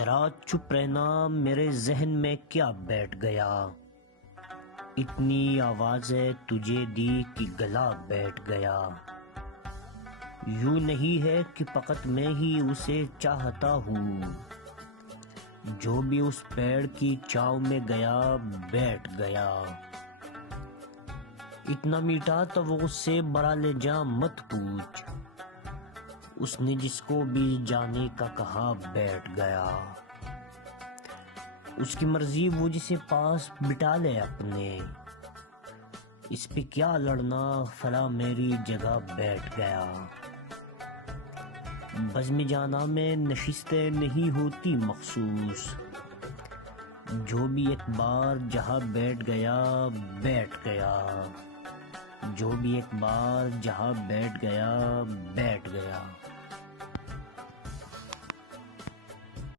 ذرا چپ رہنا، میرے ذہن میں کیا بیٹھ گیا، اتنی آوازیں تجھے دی کہ گلا بیٹھ گیا۔ یوں نہیں ہے کہ فقط میں ہی اسے چاہتا ہوں، جو بھی اس پیڑ کی چھاؤں میں گیا بیٹھ گیا۔ اتنا میٹھا تھا وہ اس سے بڑا لے جا مت پوچھ، اس نے جس کو بھی جانے کا کہا بیٹھ گیا۔ اس کی مرضی وہ جسے پاس بٹھا لے اپنے، اس پہ کیا لڑنا، فلاں میری جگہ بیٹھ گیا۔ بزم جانا میں نشستیں نہیں ہوتی مخصوص، جو بھی ایک بار جہاں بیٹھ گیا بیٹھ گیا، جو بھی ایک بار جہاں بیٹھ گیا بیٹھ گیا۔